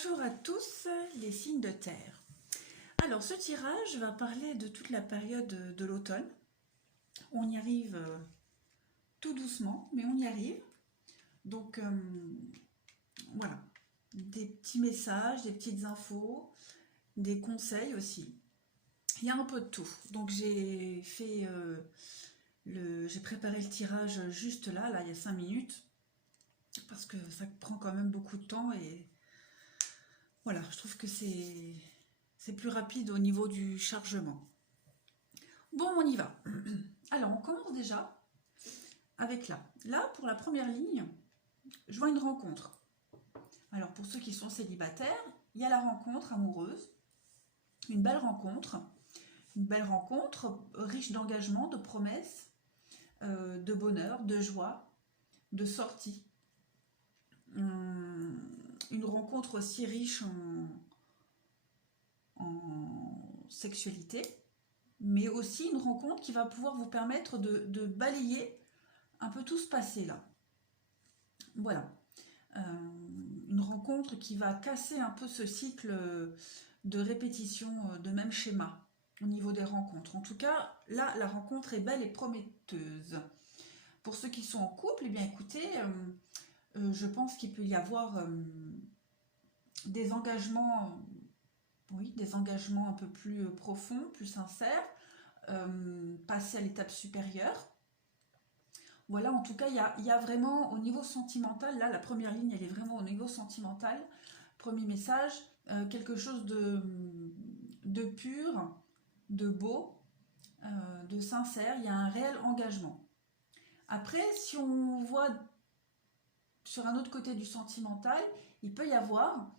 Bonjour à tous les signes de terre. Alors ce tirage va parler de toute la période de l'automne. On y arrive tout doucement, mais on y arrive. Donc voilà, des petits messages, des petites infos, des conseils aussi. Il y a un peu de tout. Donc j'ai fait j'ai préparé le tirage juste là, il y a 5 minutes, parce que ça prend quand même beaucoup de temps et voilà, je trouve que c'est plus rapide au niveau du chargement. Bon, on y va. Alors, on commence déjà avec là. Là, pour la première ligne, je vois une rencontre. Alors, pour ceux qui sont célibataires, il y a la rencontre amoureuse, une belle rencontre riche d'engagement, de promesses, de bonheur, de joie, de sortie. Une rencontre aussi riche en sexualité, mais aussi une rencontre qui va pouvoir vous permettre de balayer un peu tout ce passé là. Voilà. Une rencontre qui va casser un peu ce cycle de répétition de même schéma au niveau des rencontres. En tout cas, là, la rencontre est belle et prometteuse. Pour ceux qui sont en couple, eh bien écoutez, je pense qu'il peut y avoir des engagements, oui, des engagements un peu plus profonds, plus sincères, passer à l'étape supérieure. Voilà, en tout cas, il y a vraiment au niveau sentimental, là, la première ligne, elle est vraiment au niveau sentimental. Premier message, quelque chose de pur, de beau, de sincère, il y a un réel engagement. Après, si on voit sur un autre côté du sentimental, il peut y avoir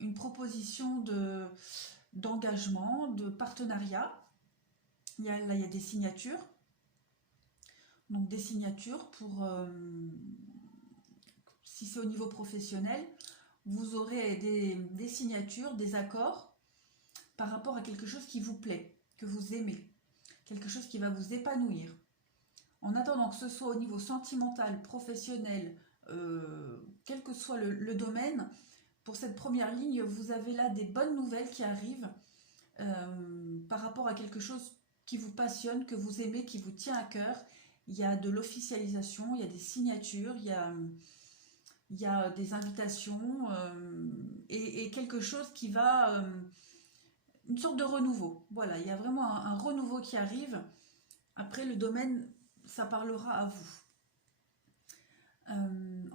une proposition d'engagement, de partenariat. Là, il y a des signatures. Donc des signatures pour, si c'est au niveau professionnel, vous aurez des signatures, des accords par rapport à quelque chose qui vous plaît, que vous aimez, quelque chose qui va vous épanouir. En attendant que ce soit au niveau sentimental, professionnel, quel que soit le domaine, pour cette première ligne, vous avez là des bonnes nouvelles qui arrivent par rapport à quelque chose qui vous passionne, que vous aimez, qui vous tient à cœur. Il y a de l'officialisation, il y a des signatures, il y a des invitations et quelque chose qui va... une sorte de renouveau. Voilà, il y a vraiment un renouveau qui arrive. Après, le domaine, ça parlera à vous.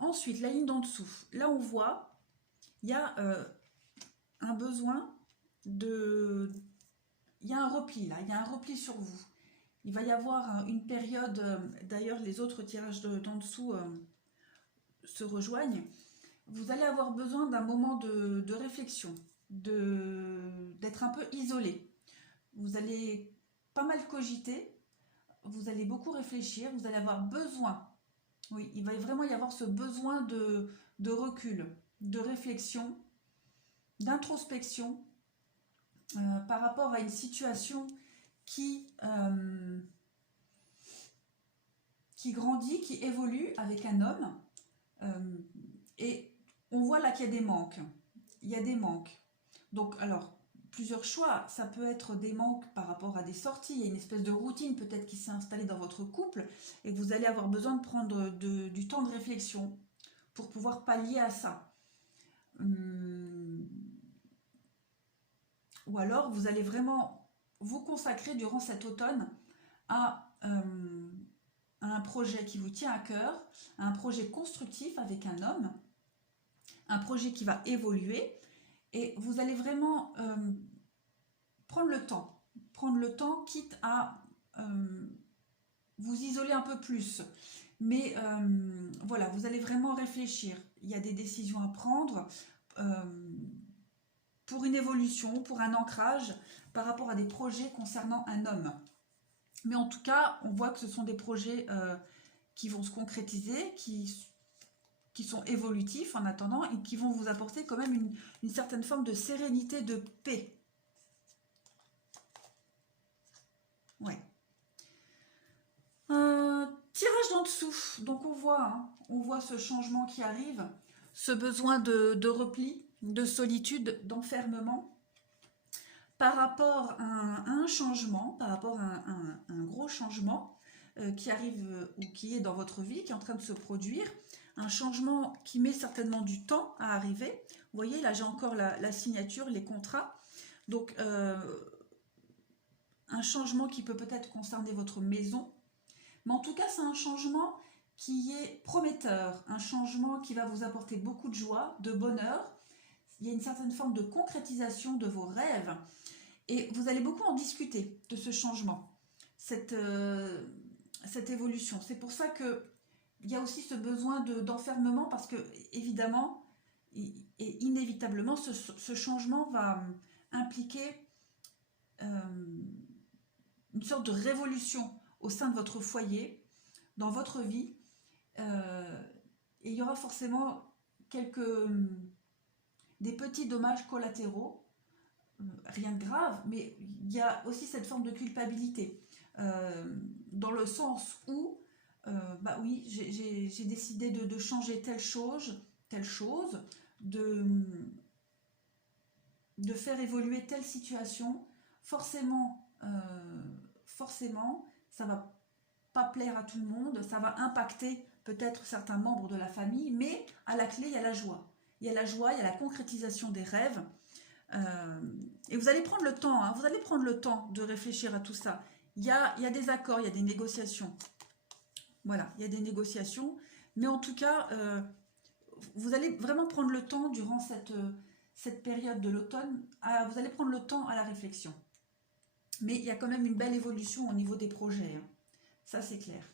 Ensuite, la ligne d'en dessous. Là, on voit, il y a un besoin de... Il y a un repli là, il y a un repli sur vous. Il va y avoir une période, d'ailleurs les autres tirages d'en dessous se rejoignent. Vous allez avoir besoin d'un moment de réflexion, d'être un peu isolé. Vous allez pas mal cogiter, vous allez beaucoup réfléchir, vous allez avoir besoin, oui, il va vraiment y avoir ce besoin de recul, de réflexion, d'introspection par rapport à une situation qui grandit, qui évolue avec un homme. Et on voit là qu'il y a des manques. Il y a des manques. Donc, alors, plusieurs choix. Ça peut être des manques par rapport à des sorties. Il y a une espèce de routine peut-être qui s'est installée dans votre couple et que vous allez avoir besoin de prendre du temps de réflexion pour pouvoir pallier à ça. Ou alors, vous allez vraiment vous consacrer durant cet automne à un projet qui vous tient à cœur, à un projet constructif avec un homme, un projet qui va évoluer, et vous allez vraiment prendre le temps, quitte à vous isoler un peu plus. Mais voilà, vous allez vraiment réfléchir. Il y a des décisions à prendre pour une évolution, pour un ancrage par rapport à des projets concernant un homme. Mais en tout cas, on voit que ce sont des projets qui vont se concrétiser, qui sont évolutifs en attendant et qui vont vous apporter quand même une certaine forme de sérénité, de paix. Ouais. Tirage d'en dessous. Donc on voit ce changement qui arrive. ce besoin de repli, de solitude, d'enfermement, par rapport à un changement, par rapport à un gros changement qui arrive ou qui est dans votre vie, qui est en train de se produire, un changement qui met certainement du temps à arriver. Vous voyez, là j'ai encore la signature, les contrats. Donc un changement qui peut peut-être concerner votre maison, mais en tout cas c'est un changement qui est prometteur, un changement qui va vous apporter beaucoup de joie, de bonheur. Il y a une certaine forme de concrétisation de vos rêves et vous allez beaucoup en discuter de ce changement, cette évolution. C'est pour ça qu'il y a aussi ce besoin d'enfermement parce que évidemment et inévitablement ce changement va impliquer une sorte de révolution au sein de votre foyer, dans votre vie. Et il y aura forcément des petits dommages collatéraux, rien de grave, mais il y a aussi cette forme de culpabilité, dans le sens où, bah oui, j'ai décidé de changer telle chose, de faire évoluer telle situation, forcément, ça va pas plaire à tout le monde, ça va impacter peut-être certains membres de la famille, mais à la clé, il y a la joie. Il y a la joie, il y a la concrétisation des rêves. Et vous allez prendre le temps, hein, vous allez prendre le temps de réfléchir à tout ça. Il y a des accords, il y a des négociations. Voilà, il y a des négociations. Mais en tout cas, vous allez vraiment prendre le temps durant cette période de l'automne, vous allez prendre le temps à la réflexion. Mais il y a quand même une belle évolution au niveau des projets. Hein. Ça, c'est clair.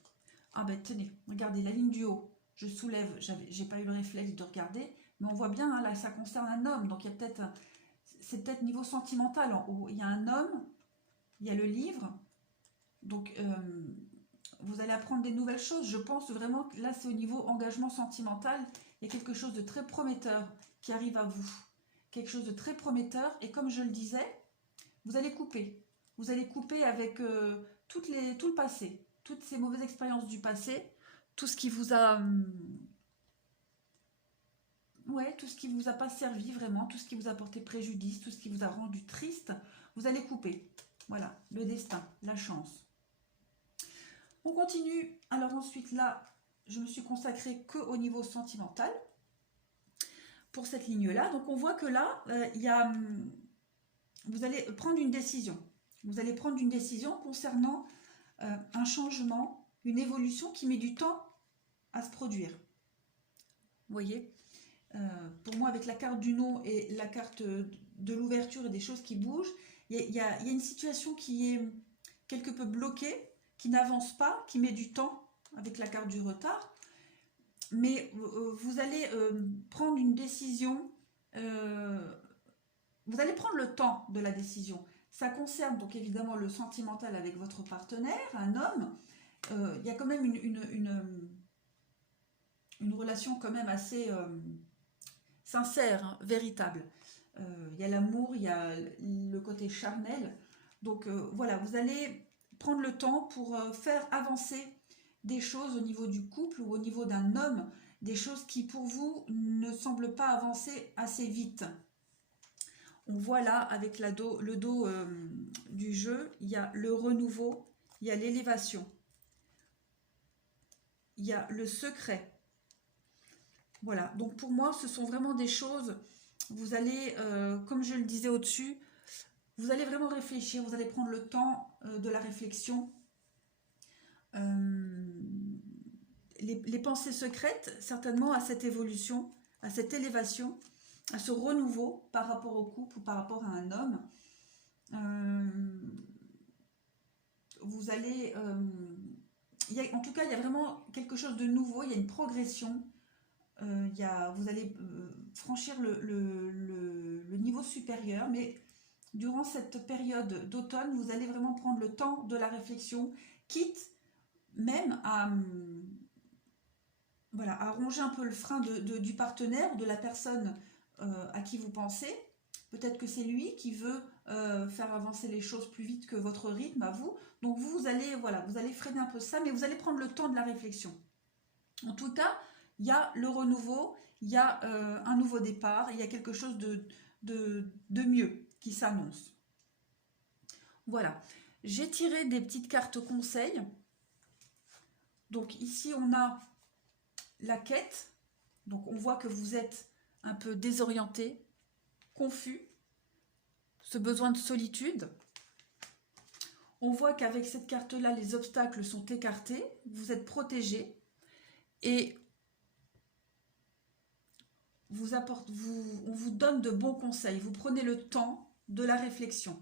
Ah ben tenez, regardez la ligne du haut. Je soulève, j'ai pas eu le réflexe de regarder, mais on voit bien, hein, là, ça concerne un homme. Donc, il y a peut-être, c'est peut-être niveau sentimental en haut. Il y a un homme, il y a le livre. Donc, vous allez apprendre des nouvelles choses. Je pense vraiment que là, c'est au niveau engagement sentimental. Il y a quelque chose de très prometteur qui arrive à vous. Quelque chose de très prometteur. Et comme je le disais, vous allez couper. Vous allez couper avec tout le passé. Toutes ces mauvaises expériences du passé. Tout ce qui vous a... tout ce qui vous a pas servi vraiment. Tout ce qui vous a porté préjudice. Tout ce qui vous a rendu triste. Vous allez couper. Voilà, le destin, la chance. On continue. Alors ensuite, là, je me suis consacrée qu'au niveau sentimental pour cette ligne-là. Donc on voit que là, vous allez prendre une décision. Vous allez prendre une décision concernant un changement, une évolution qui met du temps à se produire. Vous voyez, pour moi, avec la carte du non et la carte de l'ouverture et des choses qui bougent, il y a une situation qui est quelque peu bloquée, qui n'avance pas, qui met du temps avec la carte du retard. Mais vous allez prendre une décision, vous allez prendre le temps de la décision. Ça concerne donc évidemment le sentimental avec votre partenaire, un homme. Il y a quand même une relation quand même assez sincère, hein, véritable. Il y a l'amour, il y a le côté charnel. Donc voilà, vous allez prendre le temps pour faire avancer des choses au niveau du couple ou au niveau d'un homme, des choses qui pour vous ne semblent pas avancer assez vite. On voit là avec le dos du jeu, il y a le renouveau, il y a l'élévation, il y a le secret. Voilà, donc pour moi ce sont vraiment des choses, vous allez, comme je le disais au-dessus, vous allez vraiment réfléchir, vous allez prendre le temps de la réflexion. Les pensées secrètes, certainement à cette évolution, à cette élévation, à ce renouveau par rapport au couple ou par rapport à un homme. Vous allez... en tout cas, il y a vraiment quelque chose de nouveau, il y a une progression. Vous allez franchir le niveau supérieur, mais durant cette période d'automne, vous allez vraiment prendre le temps de la réflexion, quitte même à ronger un peu le frein du partenaire, de la personne à qui vous pensez. Peut-être que c'est lui qui veut faire avancer les choses plus vite que votre rythme à vous. Donc vous allez freiner un peu ça, mais vous allez prendre le temps de la réflexion. En tout cas, il y a le renouveau, il y a un nouveau départ, il y a quelque chose de mieux qui s'annonce. Voilà, j'ai tiré des petites cartes conseils. Donc ici, on a la quête. Donc on voit que vous êtes un peu désorienté, confus, ce besoin de solitude. On voit qu'avec cette carte-là, les obstacles sont écartés, vous êtes protégé et on vous donne de bons conseils. Vous prenez le temps de la réflexion.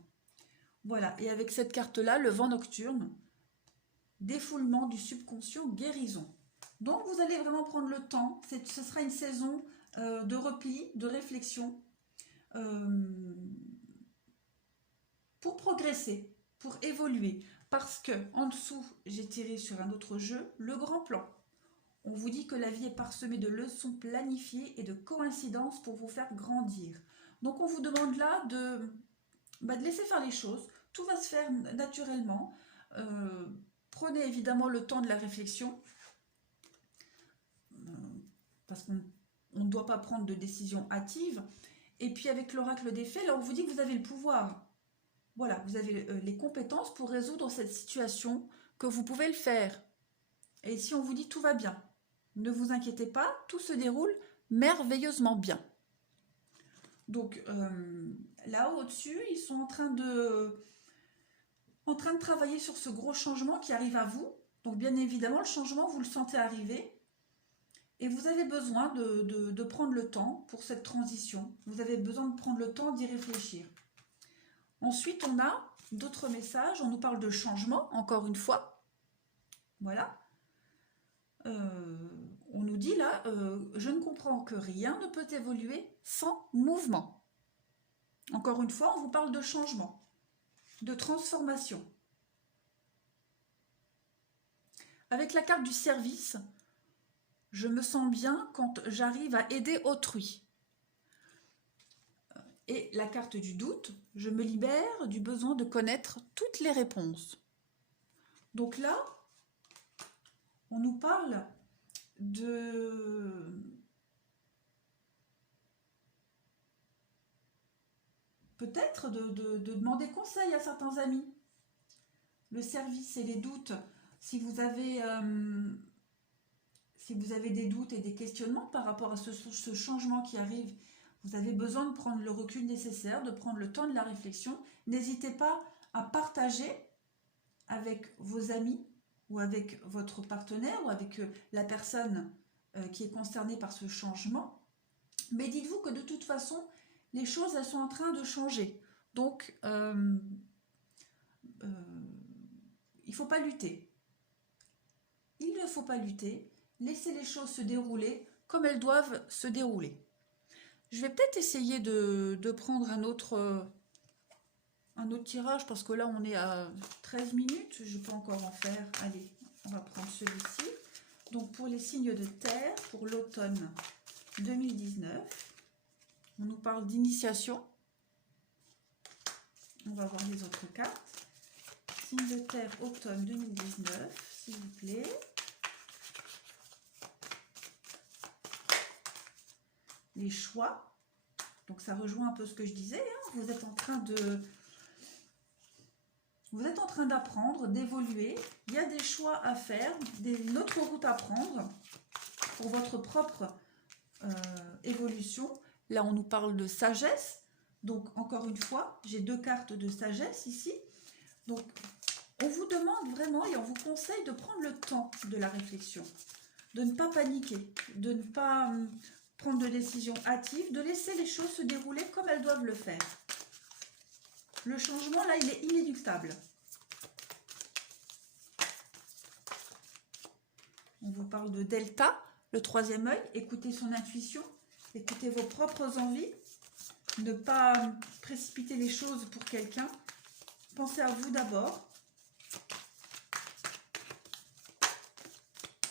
Voilà, et avec cette carte-là, le vent nocturne, défoulement du subconscient, guérison. Donc vous allez vraiment prendre le temps, ce sera une saison de repli, de réflexion, pour progresser, pour évoluer. Parce que en dessous, j'ai tiré sur un autre jeu, le grand plan. On vous dit que la vie est parsemée de leçons planifiées et de coïncidences pour vous faire grandir. Donc on vous demande là de laisser faire les choses. Tout va se faire naturellement. Prenez évidemment le temps de la réflexion. Parce qu'on ne doit pas prendre de décision hâtive. Et puis avec l'oracle des faits, là on vous dit que vous avez le pouvoir. Voilà, vous avez les compétences pour résoudre cette situation, que vous pouvez le faire. Et ici on vous dit tout va bien. Ne vous inquiétez pas, tout se déroule merveilleusement bien. Donc là au-dessus, ils sont en train de travailler sur ce gros changement qui arrive à vous. Donc bien évidemment, le changement, vous le sentez arriver. Et vous avez besoin de prendre le temps pour cette transition. Vous avez besoin de prendre le temps d'y réfléchir. Ensuite, on a d'autres messages. On nous parle de changement, encore une fois. Voilà. On nous dit là, je ne comprends que rien ne peut évoluer sans mouvement. Encore une fois, on vous parle de changement, de transformation. Avec la carte du service, je me sens bien quand j'arrive à aider autrui. Et la carte du doute, je me libère du besoin de connaître toutes les réponses. Donc là, on nous parle de peut-être de demander conseil à certains amis. Le service et les doutes, si vous avez des doutes et des questionnements par rapport à ce changement qui arrive, vous avez besoin de prendre le recul nécessaire, de prendre le temps de la réflexion. N'hésitez pas à partager avec vos amis ou avec votre partenaire ou avec la personne qui est concernée par ce changement. Mais dites-vous que de toute façon, les choses, elles sont en train de changer. Donc, il ne faut pas lutter. Il ne faut pas lutter. Laissez les choses se dérouler comme elles doivent se dérouler. Je vais peut-être essayer de prendre un autre tirage parce que là, on est à 13 minutes. Je peux encore en faire. Allez, on va prendre celui-ci. Donc, pour les signes de terre, pour l'automne 2019, on nous parle d'initiation. On va voir les autres cartes. Signes de terre, automne 2019, s'il vous plaît. Les choix. Donc ça rejoint un peu ce que je disais. Hein. Vous êtes en train d'apprendre, d'évoluer. Il y a des choix à faire, une autre route à prendre pour votre propre évolution. Là, on nous parle de sagesse. Donc, encore une fois, j'ai deux cartes de sagesse ici. Donc, on vous demande vraiment et on vous conseille de prendre le temps de la réflexion, de ne pas paniquer, de ne pas prendre de décisions hâtives, de laisser les choses se dérouler comme elles doivent le faire. Le changement, là, il est inéluctable. On vous parle de delta, le troisième œil. Écoutez son intuition, écoutez vos propres envies. Ne pas précipiter les choses pour quelqu'un. Pensez à vous d'abord.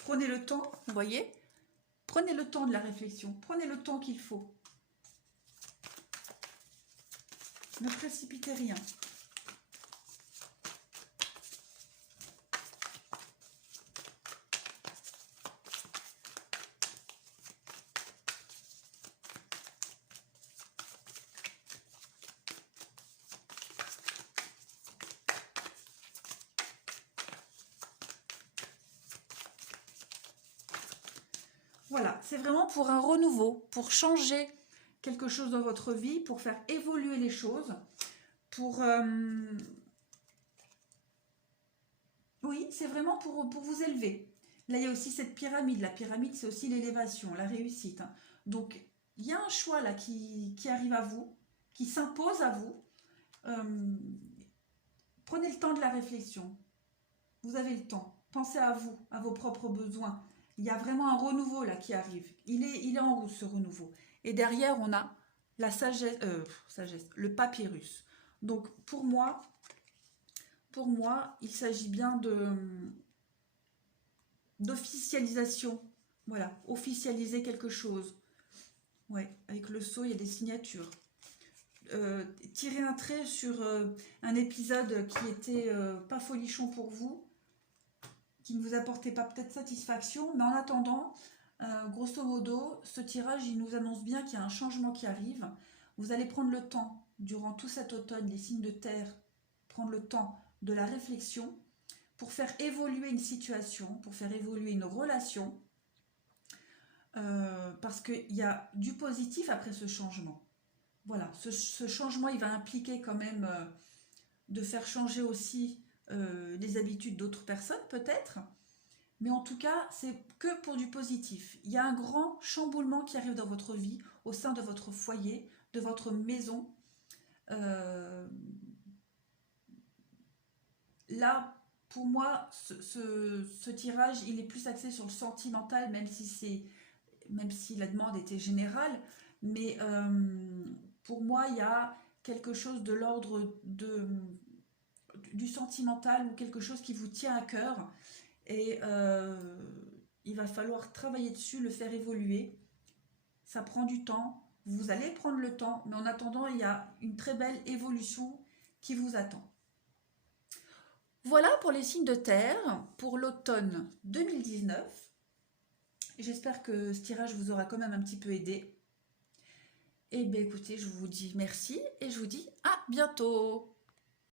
Prenez le temps, vous voyez. Prenez le temps de la réflexion. Prenez le temps qu'il faut. Ne précipitez rien. c'est vraiment pour un renouveau, pour changer quelque chose dans votre vie, pour faire évoluer les choses, pour... oui, c'est vraiment pour vous élever. Là, il y a aussi cette pyramide. La pyramide, c'est aussi l'élévation, la réussite, hein. Donc, il y a un choix là qui arrive à vous, qui s'impose à vous. Prenez le temps de la réflexion. Vous avez le temps. Pensez à vous, à vos propres besoins. Il y a vraiment un renouveau là qui arrive. Il est en route, ce renouveau. Et derrière, on a la sagesse, le papyrus. Donc, pour moi, il s'agit bien d'officialisation. Voilà, officialiser quelque chose. Ouais, avec le sceau, il y a des signatures. Tirer un trait sur un épisode qui était pas folichon pour vous, qui ne vous apportait pas peut-être satisfaction, mais en attendant, grosso modo, ce tirage, il nous annonce bien qu'il y a un changement qui arrive. Vous allez prendre le temps, durant tout cet automne, les signes de terre, prendre le temps de la réflexion pour faire évoluer une situation, pour faire évoluer une relation, parce qu'il y a du positif après ce changement. Voilà, ce changement, il va impliquer quand même de faire changer aussi les habitudes d'autres personnes, peut-être. Mais en tout cas, c'est que pour du positif. Il y a un grand chamboulement qui arrive dans votre vie, au sein de votre foyer, de votre maison. Là, pour moi, ce tirage, il est plus axé sur le sentimental, même si la demande était générale. Mais pour moi, il y a quelque chose de l'ordre du sentimental ou quelque chose qui vous tient à cœur. Et il va falloir travailler dessus, le faire évoluer. Ça prend du temps. Vous allez prendre le temps, mais en attendant, il y a une très belle évolution qui vous attend. Voilà pour les signes de terre pour l'automne 2019. J'espère que ce tirage vous aura quand même un petit peu aidé. Et bien écoutez, je vous dis merci et je vous dis à bientôt.